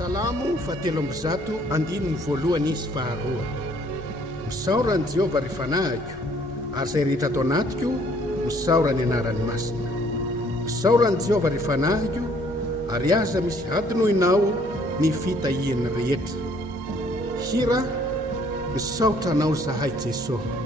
Salamo fatelo ambizato andino ny voalohany izy faharoa. Misaorany Jehova ry fanahiko, ary izay rehetra ato anatiko misaorany anarany masina. Misaorany Jehova ry fanahiko, ary aza misy adinoinao ny fitahiany rehetra. Hira misaotra anao zahay Jesosy.